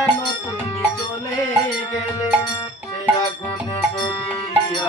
কেন তুমি চলে গেলে সে আগুনে জ্বলিয়া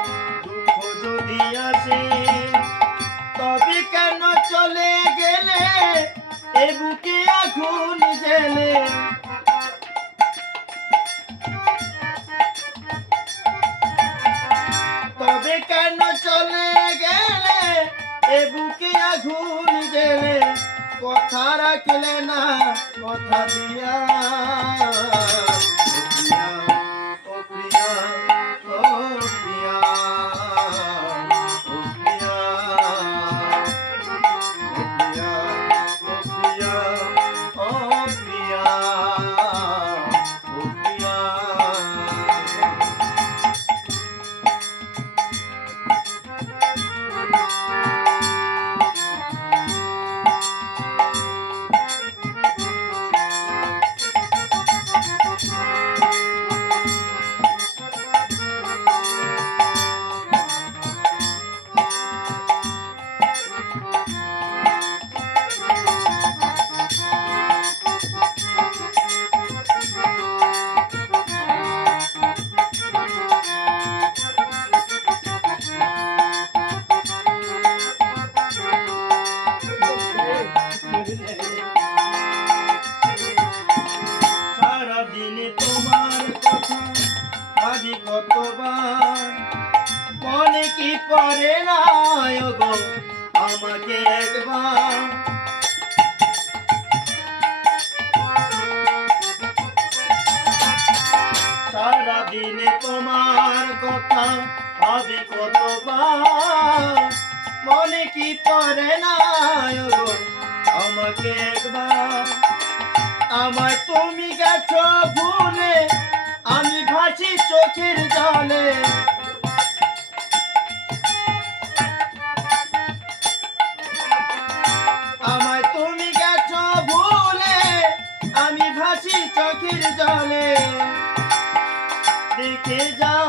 এ বুকে আগুন জেলে তবে কেন চলে গেলে এ বুকে আগুন জেলে কথা রাখলে না, কথা দিয়া। ভাবি কতবার মনে কি পড়ে না গো আমাকে একবার সারাদিনে তোমার কথা ভাবি কতবার মনে কি পড়ে না গো আমাকে একবার আমায় তুমি গেছো ভুলে চোখের জলে আমায় তুমি গেছো ভুলে আমি ভাসি চোখের জলে। দেখে যা